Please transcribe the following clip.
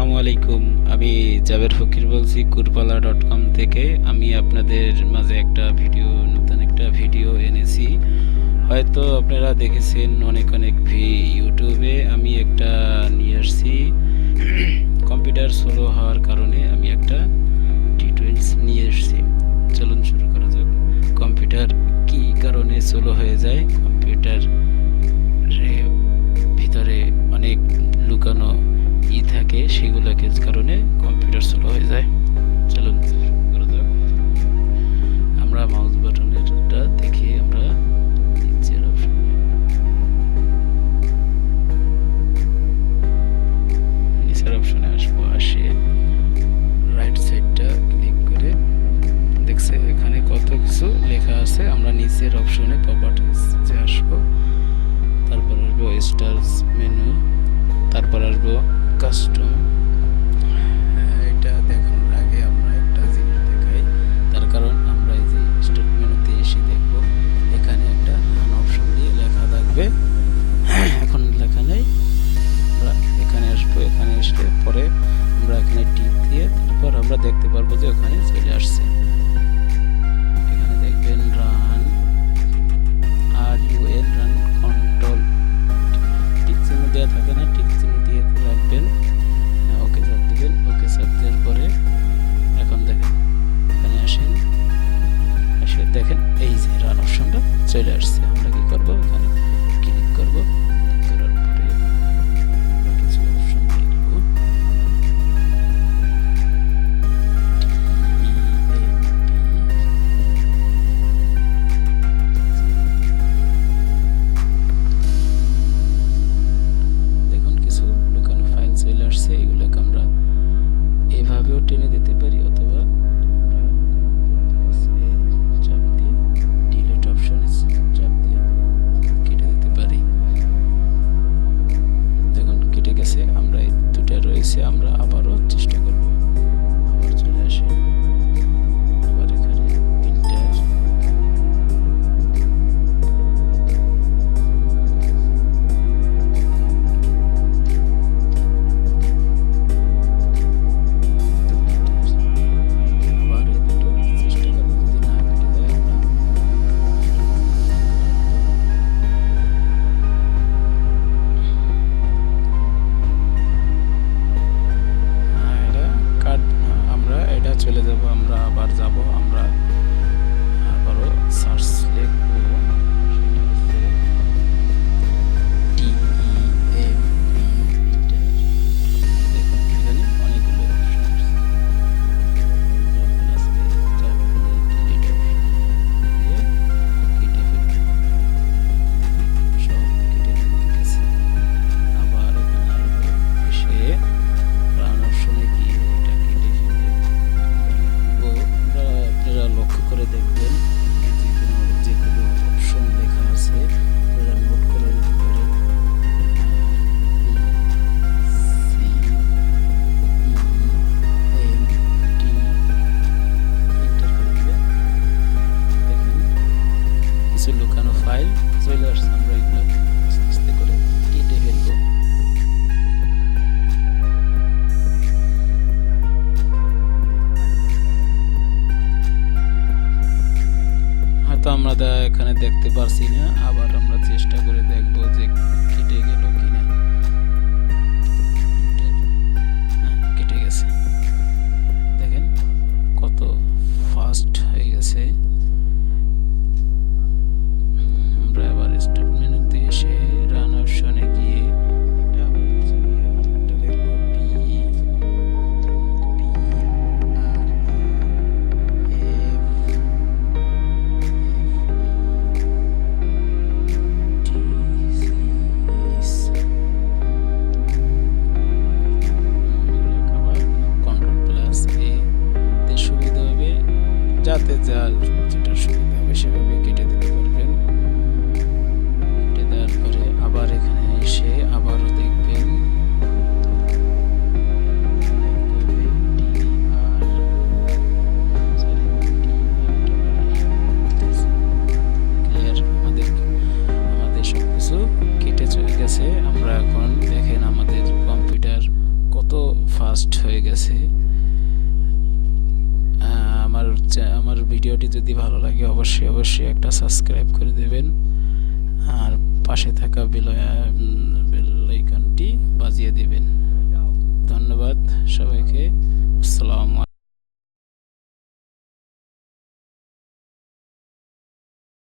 আসসালামু আলাইকুম। আমি জাবের ফকির বলছি কুরবালা.com থেকে। আমি আপনাদের মাঝে নতুন একটা ভিডিও এনেছি। হয়তো আপনারা দেখেছেন অনেক ইউটিউবে। আমি একটা নিয়ে আসছি। কম্পিউটার স্লো হওয়ার কারণে আমি একটা টিউটোরিয়ালস নিয়ে এসেছি। চলুন শুরু করা যাক। কম্পিউটার কি কারণে স্লো হয়ে যায়? কম্পিউটার ভিতরে অনেক লুকানো থাকে, সেগুলোকে কারণে কম্পিউটার স্লো হয়ে যায়। চলুন করা যাক। আমরা মাউস বাটনেরটা দেখি, আমরা নিচের অপশনে আসবো। আসে রাইট সাইডটা ক্লিক করে দেখছে এখানে কত কিছু লেখা আছে। আমরা নিচের অপশনে প্রপার্টিজে আসবো, তারপর আসবো স্টার্স মেনু, তারপর আসবো কাস্টম। এটা দেখানোর আগে আমরা একটা জিনিস দেখাই, তার কারণ আমরা এই যে স্টার্ট মেনুতে এসে দেখব এখানে একটা রান অপশন দিয়ে লেখা থাকবে। এখন লেখা নেই, আমরা এখানে আসবো। এখানে আসলে পরে আমরা এখানে টিক দিয়ে তারপর আমরা দেখতে পারবো যে ওখানে চলে আসছে। এখানে দেখবেন রান রান কন্ট্রোল টিক চিহ্ন দেওয়া থাকে না, টিক চিহ্ন দিয়ে রাখবেন। ওকে চাপ দিবেন। ওকে চাপ দেওয়ার পরে এখন দেখেন এখানে আসেন, এসে দেখেন এই যে রান অপশনটা চলে আসছে। আমরা কি করব, এখানে ক্লিক করব। ক্লিক করার পরে কিছু অপশন দেখব। দেখুন কিছু লুকানো ফাইল চলে আসছে। এগুলোকে আমরা এভাবেও টেনে দিতে পারি, অথবা আমরা চাপ দিয়ে ডিলিট অপশনে চাপ দিয়ে কেটে দিতে পারি। দেখুন কেটে গেছে। আমরা এই দুটো রয়েছে, আমরা আবারও চেষ্টা করব। আবার চলে আসে, আবার এখানে ইন্টার, চলে যাব। আমরা আবার যাব, আমরা আবারও সার্চ লিখব। এখানে অনেকগুলো অপশন আছে। আবার এখানে এসে রান অপশনে গিয়ে এটা কেটে ফেলে। আপনারা লক্ষ্য করে দেখবেন যেগুলো অপশন লেখা আছে আপনারা নোট করে নিতে পারেন। দেখেন কিছু লুকানো ফাইল চলে আসছে। আমরা এগুলো আস্তে আস্তে করে কেটে ফেলবো। হয়তো আমরা এখানে দেখতে পারছি না, আবার আমরা চেষ্টা করে দেখব যে কেটে গেল কিনা। কেটে গেছে। দেখেন কত ফাস্ট হয়ে গেছে। আমরা আবার স্টার্ট মেনুতে এসে রান অপশনে গিয়ে এটা আবার নিচে গিয়ে একটা লিখব যাতে যার যেটা সুবিধা হবে সেভাবে কেটে দিতে পারবেন। কেটে দেওয়ার পরে আবার এখানে এসে আবারও দেখবেন আমাদের সবকিছু কেটে চলে গেছে। আমরা এখন দেখেন আমাদের কম্পিউটার কত ফাস্ট ফাস্ট হয়ে গেছে। আমার ভিডিওটি যদি ভালো লাগে অবশ্যই একটা সাবস্ক্রাইব করে দেবেন, আর পাশে থাকা বেল আইকনটি বাজিয়ে দেবেন। ধন্যবাদ সবাইকে। আসসালামু